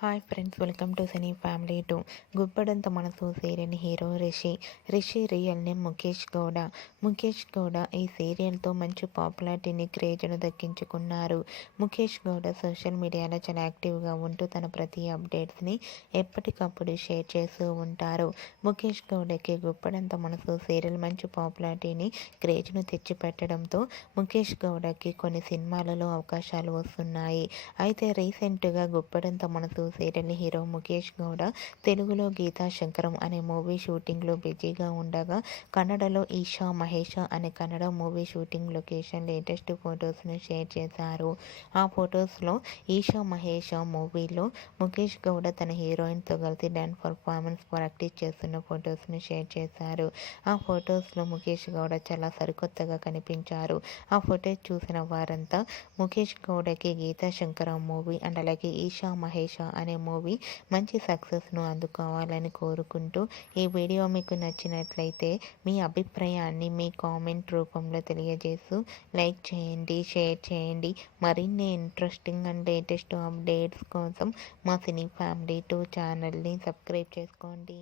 Hi friends, welcome to cine family 2. గుప్పడంత మనసు serial hero Rishi real name Mukesh Gowda ఈ సీరియల్తో మంచి పాపులారిటీని క్రేజ్ను దక్కించుకున్నారు. ముఖేష్ గౌడ సోషల్ మీడియాలో చాలా యాక్టివ్గా ఉంటూ తన ప్రతి అప్డేట్స్ని ఎప్పటికప్పుడు షేర్ చేస్తూ ఉంటారు. ముఖేష్ గౌడకి గుప్పడంత మనసు సీరియల్ మంచి పాపులారిటీని క్రేజ్ను తెచ్చిపెట్టడంతో ముఖేష్ గౌడకి కొన్ని సినిమాలలో అవకాశాలు వస్తున్నాయి. అయితే రీసెంట్గా గుప్పడంత మనసు సీరియల్ హీరో ముఖేష్ గౌడ తెలుగులో గీతా శంకరం అనే మూవీ షూటింగ్లో బిజీగా ఉండగా కన్నడలో ఈషా మహేష అనే Kannada movie shooting location latest ఫొటోస్ను షేర్ చేశారు. ఆ ఫొటోస్లో ఈషా మహేష మూవీలో ముఖేష్ గౌడ తన హీరోయిన్తో కలిసి డాన్స్ పర్ఫార్మెన్స్ ప్రాక్టీస్ చేస్తున్న ఫొటోస్ను షేర్ చేశారు. ఆ ఫొటోస్లో ముఖేష్ గౌడ చాలా సరికొత్తగా కనిపించారు. ఆ ఫొటోస్ చూసిన వారంతా ముఖేష్ గౌడకి గీతా శంకరం మూవీ అండ్ అలాగే ఈషా మహేష అనే మూవీ మంచి సక్సెస్ను అందుకోవాలని కోరుకుంటూ ఈ వీడియో మీకు నచ్చినట్లయితే మీ అభిప్రాయాన్ని మీ కామెంట్ రూపంలో తెలియజేస్తూ లైక్ చేయండి, షేర్ చేయండి. మరిన్ని ఇంట్రెస్టింగ్ అండ్ లేటెస్ట్ అప్డేట్స్ కోసం మా సినీ ఫ్యామిలీ 2 ఛానల్ని సబ్స్క్రైబ్ చేసుకోండి.